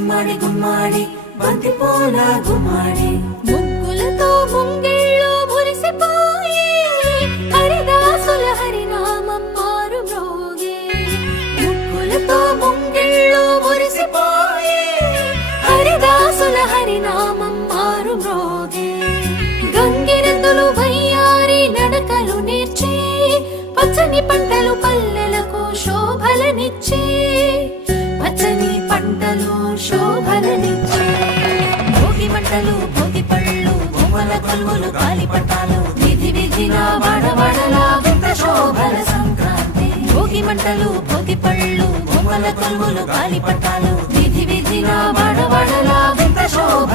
గుమ్మడి గుమ్మడి బంతి పూల గుమ్మడి ముగ్గులతో ముంగిళ్ళు మురిసిపోయి హరిదాసుల హరినామం మారు మ్రోగే. ముగ్గులతో ముంగిళ్ళు మురిసిపోయి హరిదాసుల హరినామం మారు మ్రోగే. గంగిరెద్దులు వయ్యారి నడకలు నేర్చి పచ్చని పంటలు పల్లెలకు శోభలనిచ్చి పచ్చని పంటలు శోభలనిచ్చి భోగి మంటలు భోగి పళ్ళు బొమ్మల కొలువులు గాలిపటాలు విధి విధిన వాడవాడలా వింత శోభల సంక్రాంతి. భోగి మంటలు భోగి పళ్ళు బొమ్మల కొలువులు గాలిపటాలు విధి విధిన వాడవాడలా వింత శోభ